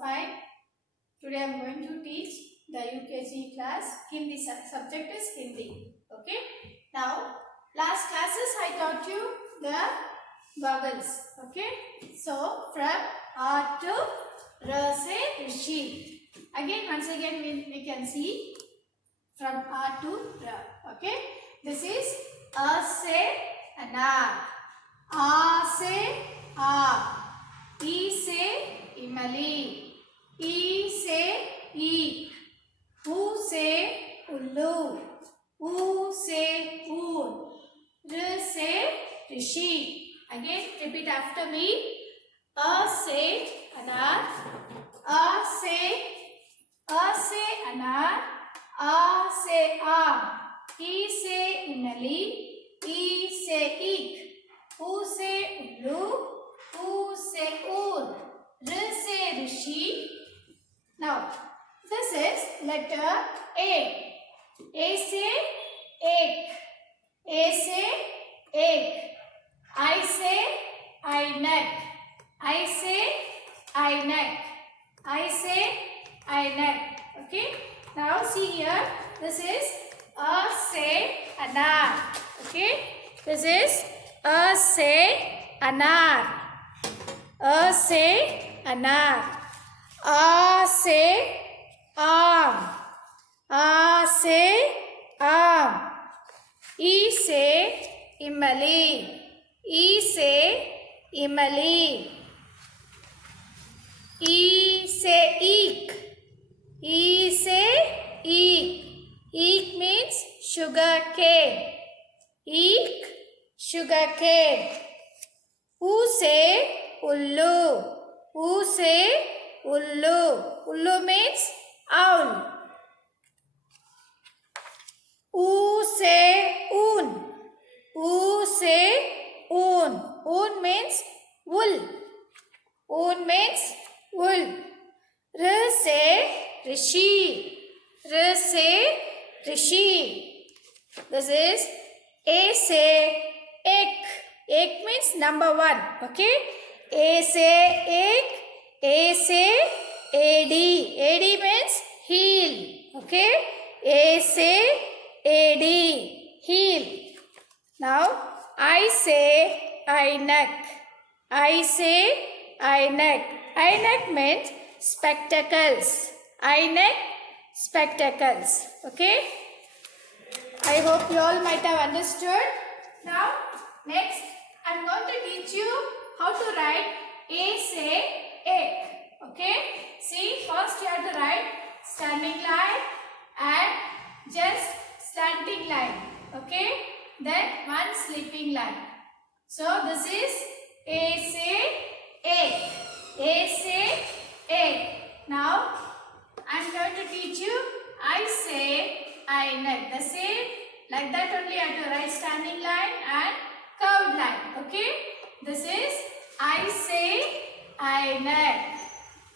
fine. Today I am going to teach the UKG class. Hindi subject is Hindi. Okay. Now, last classes I taught you the vowels. Okay. So, from R to R se Rishi. Once again we can see from R to R. Okay. This is A se anar. A se A. E se Imali. E se eek. U se ullu. U se oon. R se rishi. Again repeat after me. A se anar. A se anar. A se aam. E se imali. E se eek. U se ullu. U se oon. R se rishi. Now, this is letter A. A se ek. A se ek. I se ainak. I se ainak. I se ainak. Okay. Now see here. This is A se anar. Okay. This is A se anar. A se anar. A se aam. A se aam. E se imali. E se imali. E se eek. E se eek. Eek means sugar cane. Eek, sugar cane. U se ullu. U se ullu. Ullu means owl. U se oon. U se oon. Oon means wool. Oon means wool. R se rishi. R se rishi. This is A se ek. Ek means number 1. Okay. A se ek. A se AD. AD means heel. Okay. A se AD. Heel. Now, I say ainak. I say ainak. Ainak means spectacles. Ainak, spectacles. Okay. I hope you all might have understood. Now, next, I am going to teach you how to write A say ek. Okay. See, first you have to write standing line and just slanting line. Okay. Then one sleeping line. So, this is A say ek. A say ek. Now, I am going to teach you I say ainak. The same, like that only I have to write standing line and curved line. Okay. This is I say ainak.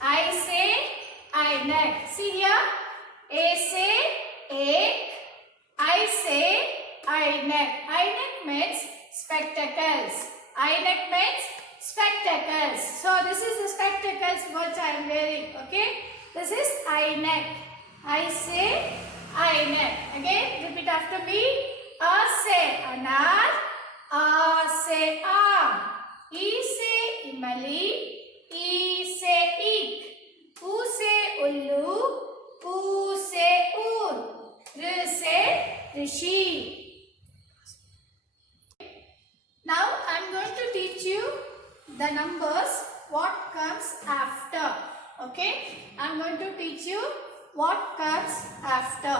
I say ainak. See here. A say ek. I say ainak. Ainak means spectacles. Ainak means spectacles. So this is the spectacles what I am wearing. Okay. This is ainak. I say ainak. Again, repeat after me. A se anar. A se aam. E se imali. E se eek. U se ullu. U se oon. R se rishi. Now I am going to teach you the numbers what comes after. Okay. I am going to teach you what comes after.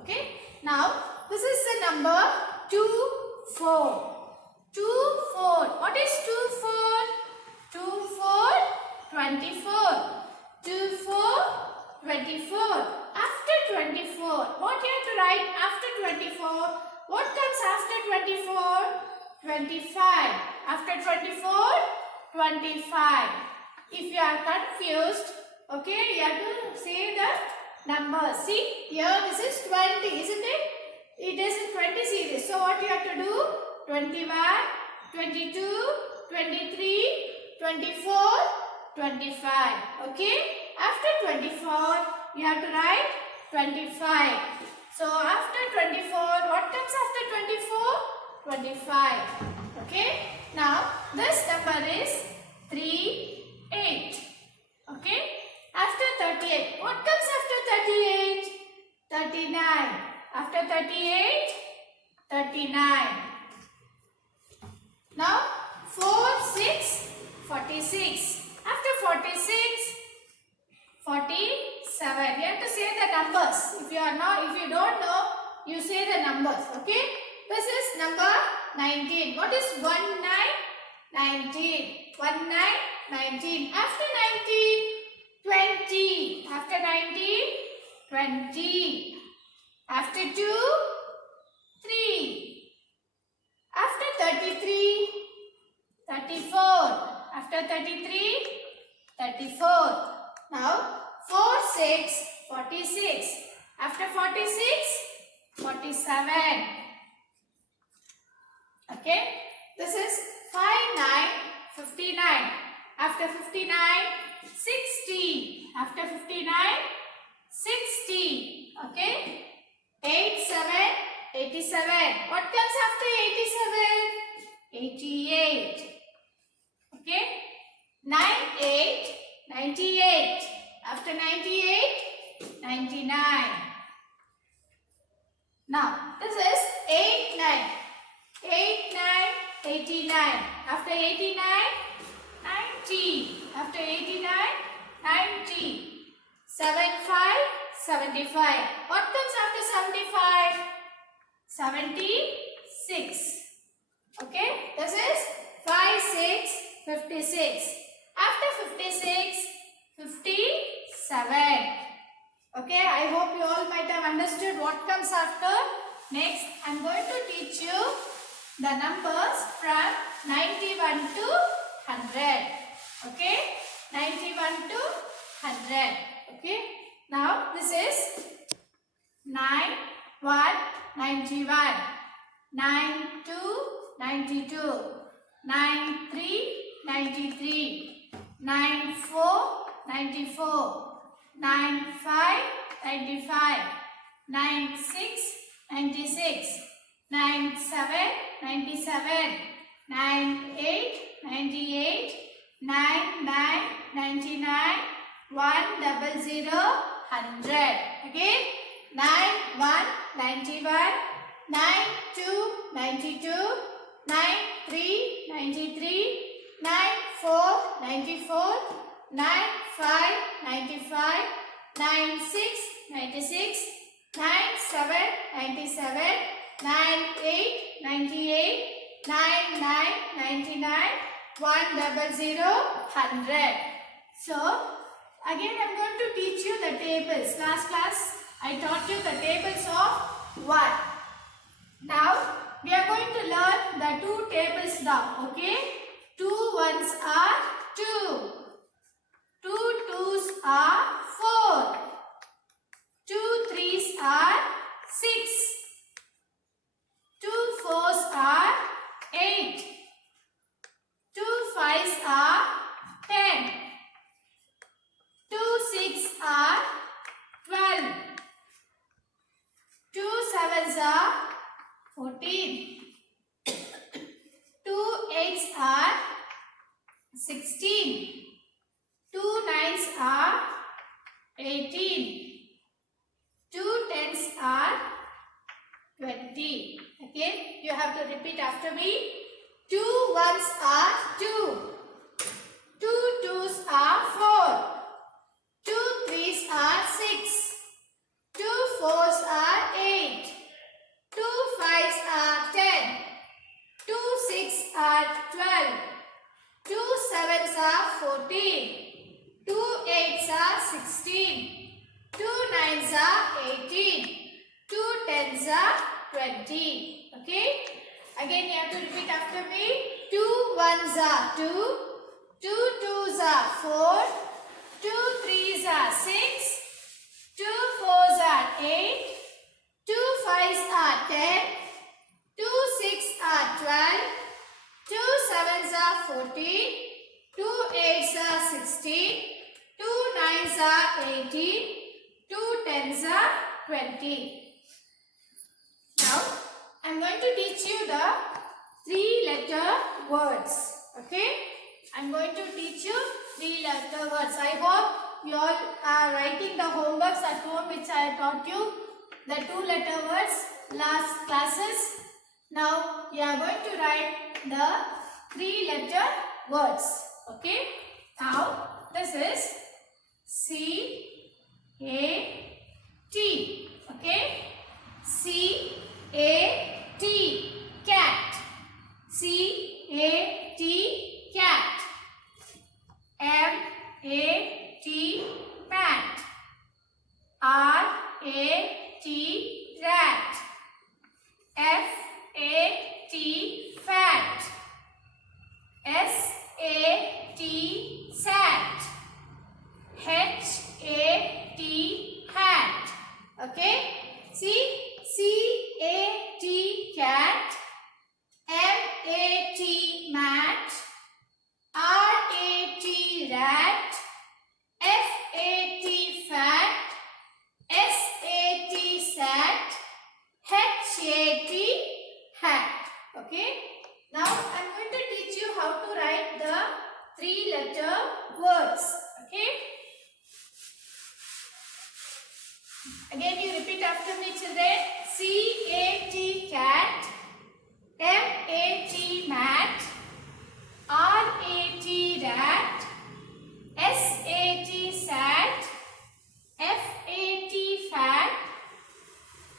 Okay. Now this is the number 2, 4. 2, 4. What is 2, 4? 2, 4, 24. 2, 4, 24. After 24, what you have to write after 24? What comes after 24? 25. After 24, 25. If you are confused, okay, you have to say the numbers. See, here this is 20, isn't it? It is in 20 series. So what you have to do? 21, 22, 23, 24, 25. Okay. after 24, you have to write 25. So after 24, what comes after 24? 25. Okay. Now this number is 38. Okay. After 38, what comes after 38? 39. After 38, 39. Now 4, 6, 46. After 46, 47. You have to say the numbers. If you don't know, you say the numbers. Okay. This is number 19. What is 19? 19. 19. After 19, 20. After 19, 20. After 2, 3. After 33, 34. After 33, 34. Now 4, 6, 46. After 46, 47. Okay. This is 5, 9, 59. After 59, 60. After 59, 60. Okay. 8, 7, 87. What comes after 87? 88. Okay. 9, 8, 98. After 98, 99. Now, this is 8, 9. 8, 9, 89. After 89, 90. After 89, 90. 7, 5, 75. What comes after 75? 76. Okay. This is 5, 6, 56. After 56, 57. Okay. I hope you all might have understood what comes after. Next, I am going to teach you the numbers from 91 to 100. Okay. 91 to 100. Okay. Now, this is 9, 1, 91. 9, 2, 92. 9, 3, 93. 9, 4, 94. 9, 5, 95. 9, 6, 96. 9, 7, 97. 9, 8, 98. 9, 9, 99. 1, 0, 100. Again, 9, 1, 91. 9, 2, 92. 9, 3, 93. 9, 4, 94. 9, 5, 95. 9, 6, 96. 9, 7, 97. 9, 8, 98. 9, 9, 99. 1, 0, 100. So, again I am going to teach you the tables. Last class I taught you the tables of 1. Now we are going to learn the 2 tables now. Okay. 2 ones are 2. 2 twos are 4. 2 threes are 6. 2 fours are 8. 2 fives are 10. 2 6 are 12. 2 sevens are 14. 2 eights are 16. 2 nines are 18. 2 tens are 20. Again, you have to repeat after me. 2 ones are 2. 2 twos are 4. 2 threes are 6. 2 fours are 8. 2 fives are 10. 2 6 are 12. 2 sevens are 14. 2 eights are 16. 2 nines are 18. 2 tens are 20. Okay. Again you have to repeat after me. 2 ones are 2. 2 twos are 4. 2 threes are 6. 2 fours are 8. 2 fives are 10. 2 6 are 12. 2 sevens are 14. 2 eights are 16. 2 nines are are 18. 2 tens are 20. Now, I am going to teach you the 3-letter words. Okay? I am going to teach you 3-letter words. I hope you all are writing the homeworks at home which I taught you. The 2-letter words last classes. Now, you are going to write the 3-letter words. Okay? Now, this is C-A-T. Okay? C-A-T. Cat. C-A-T. Cat. M-A-T. Mat. R-A-T. Rat. F-A-T. Fat. S-A-T. Sat. H-A-T. Hat. Okay? See? C-A-T. Cat. M-A-T. Mat. R-A-T. Rat. F-A-T. Fat. S-A-T. Sat. H-A-T. Hat. Okay? Now I am going to teach you how to write the 3-letter words. Okay? Again you repeat after me, children. C-A-T. cat. M-A-T. mat. R-A-T. rat. S-A-T. sat. F-A-T. fat.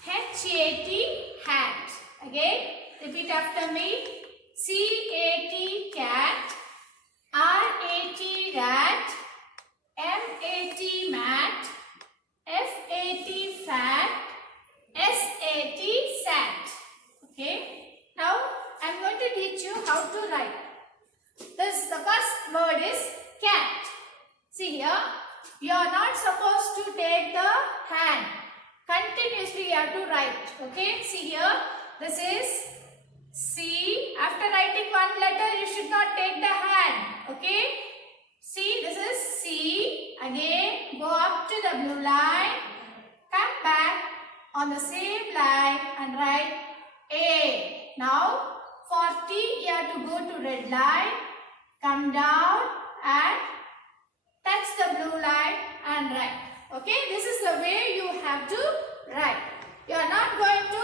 H-A-T. hat. Again repeat after me. C-A-T. cat. R-A-T. rat. M-A-T. mat. F-A-T. fat. S-A-T. sat. Okay. Now I am going to teach you how to write. The first word is cat. See here. You are not supposed to take the hand. Continuously you have to write. Okay. See here. This is C. After writing one letter, you should not take the hand. Okay. See, this is C. Again, go up to the blue line. Come back on the same line and write A. Now, for T, you have to go to red line. Come down and touch the blue line and write. Okay. This is the way you have to write. You are not going to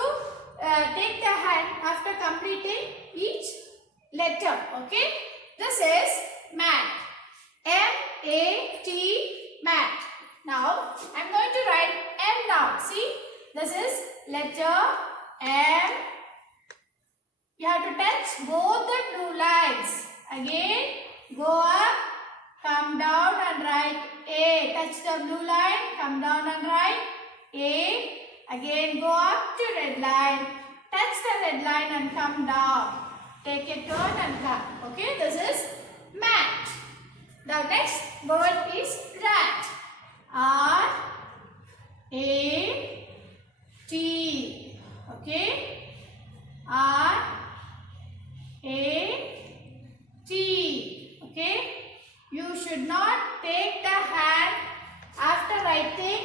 take the hand after completing each letter. Okay. This is mat. M-A-T. mat. Now I am going to write M now. See, this is letter M. You have to touch both the blue lines. Again, go up, come down and write A. Touch the blue line, come down and write A. Again, go up to red line, touch the red line and come down. Take a turn and come. Okay, this is mat. The next word is rat. R-A-T. Okay, R-A-T. Okay, you should not take the hand after writing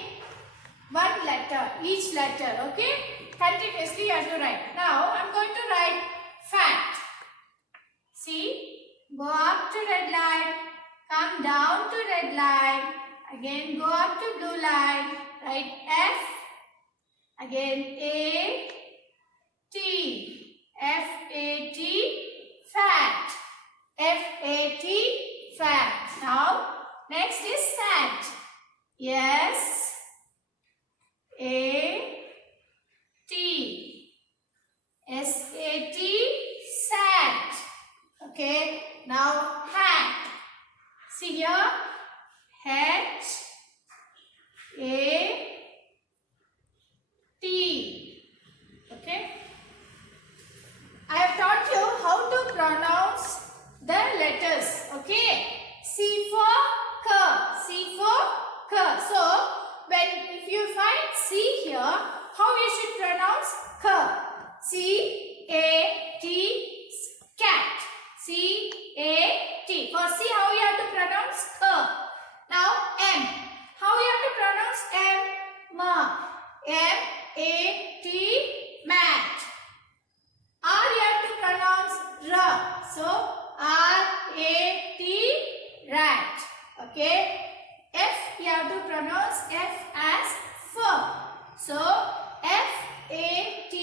one letter, each letter. Okay, continuously you have to write. Now I am going to write fat. See, go up to red line, come down to red line, again go up to blue line, write F, again A, T, F-A-T, fat, F-A-T, fat. Now, next is sat. Yes, A-T, S-A-T, sat. Okay, now hat. See here, H-A-T. Okay, I have taught you how to pronounce the letters. Okay, C for K, C for K. So, if you find C here, how you should pronounce K? C-A-T, cat. C-A-T. For C, how you have to pronounce K? Now, M. How you have mat. R you have to pronounce R. So R-A-T, rat. Okay. F you have to pronounce F as fur. So F-A-T,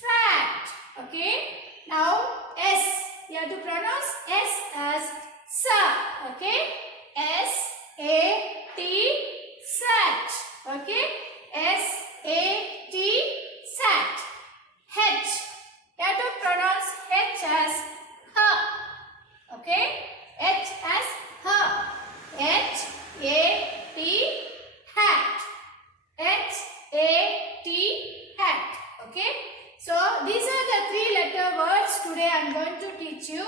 fat. Okay. Now S you have to pronounce S as sir. Okay. S-A-T, sat. Okay. S-A-T, sat. H you have to pronounce H as her. Okay. H as her. H-A-T, hat. H-A-T, hat. Okay. So these are the 3-letter words today I am going to teach you.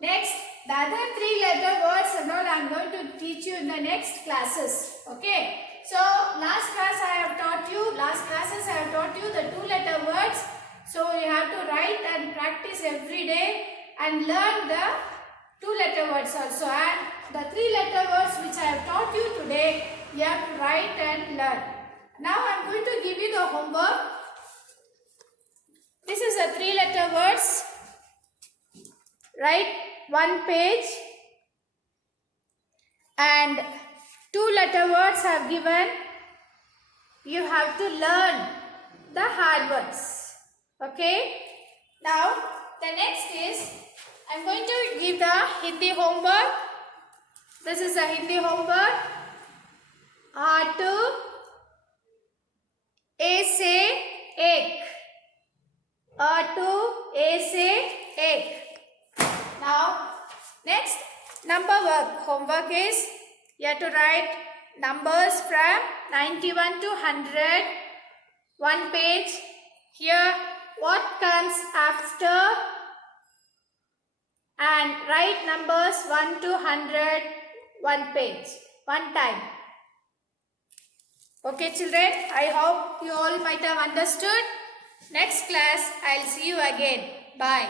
Next, the other 3-letter words and all I am going to teach you in the next classes. Okay. So last classes I have taught you the 2-letter words. So you have to write and practice every day and learn the 2-letter words also. And the 3-letter words which I have taught you today, you have to write and learn. Now I am going to give you the homework. This is the 3-letter words. Write 1 page and 2-letter words have given. You have to learn the hard words. Okay. Now the next is I am going to give the Hindi homework. This is the Hindi homework. आठ ए से एक. आठ ए से एक. Now next number work. Homework is you have to write numbers from 91 to 100. 1 page. Here what comes after and write numbers 1 to 100. 1 page. 1 time. Okay children, I hope you all might have understood. Next class, I'll see you again. Bye.